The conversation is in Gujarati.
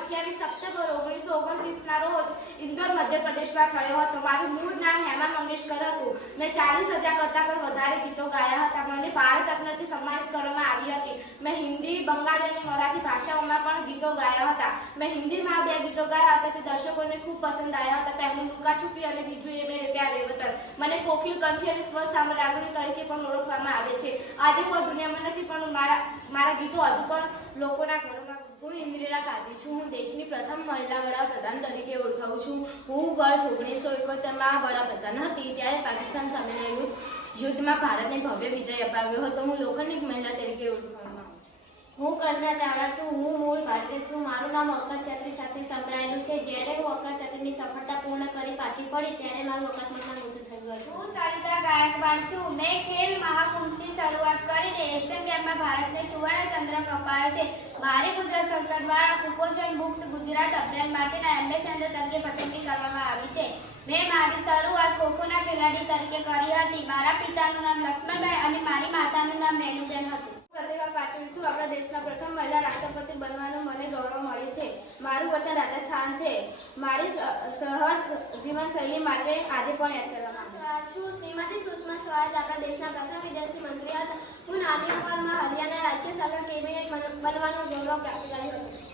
અઠ્યાવીસ સપ્ટેમ્બર ઓગણીસો ઓગણત્રીસના રોજ ઇન્દોર મધ્યપ્રદેશમાં થયો હતો. મારું મૂળ નામ હેમા મંગેશકર હતું. મેં ચાલીસ હજાર કરતાં પણ વધારે ગીતો ગાયા હતા. મને ભારત રત્નથી સન્માનિત કરવામાં આવી હતી. મેં હિન્દી, બંગાળી અને મરાઠી ભાષાઓમાં પણ ગીતો ગાયા હતા. મેં હિન્દીમાં બે ગીતો ગાયા હતા. તે દર્શકોને ખૂબ પસંદ આવ્યા હતા. પહેલું લુકા છુપી અને બીજું એ મેરે પ્યાર વતન મને કોકિલ કંઠી અને સ્વ સામ્રાજ્ઞી તરીકે પણ ઓળખવામાં આવે છે. આજે કોઈ દુનિયામાં નથી, પણ મારા મારા ગીતો હજુ પણ લોકોના ઘરોમાં હું ઇન્દિરા ગાંધી છું. હું દેશની પ્રથમ મહિલા વડાપ્રધાન તરીકે ઓળખાઉં છું. હું વર્ષ ઓગણીસો એકોતેરમાં વડાપ્રધાન હતી. ત્યારે પાકિસ્તાન સામેના યુદ્ધ યુદ્ધમાં ભારતને ભવ્ય વિજય અપાવ્યો હતો. હું લોખંડિક મહિલા તરીકે ઓળખવામાં હું કલ્પના ચાવડા છું. હું મૂળ ભારતીય છું. મારું નામ અવકાશ યાત્રી સાથે સંકળાયેલું છે. જ્યારે હું અવકાશ યાત્રીની સફળતા પૂર્ણ કરી પાછી પડી, ત્યારે મારું અકસ્માતમાં મૃત્યુ થયું હતું. હું સરિતા ગાયકવાડ છું. મેં ખેલ મહાકુંભની શરૂઆત કરીને એશિયન ગેમમાં ભારતને સુવર્ણ ચંદ્રક અપાયો છે. મારી ગુજરાત સરકાર દ્વારા કુપોષણ મુક્ત ગુજરાત અભિયાન માટેના એમ્બેસેડર તરીકે પસંદગી કરવામાં આવી છે. મેં મારી શરૂઆત ખોખોના ખેલાડી તરીકે કરી હતી. મારા પિતાનું નામ લક્ષ્મણભાઈ અને મારી માતાનું નામ રેણુબેન હતું. પ્રતિભા પાટીલ છું. આપણા દેશના પ્રથમ મહિલા રાષ્ટ્રપતિ બનવાનું મને ગૌરવ મળે છે. મારું વતન રાજસ્થાન છે. મારી સહજ જીવનશૈલી માટે આજે પણ યાદ કરવામાં છું. શ્રીમતી સુષ્મા સ્વરાજ, આપણા દેશના પ્રથમ વિદેશી મંત્રી હતા. હું નાની હરિયાણા રાજ્ય સરકાર કેબિનેટ બનવાનો ગૌરવ પ્રાપ્ત કર્યો હતો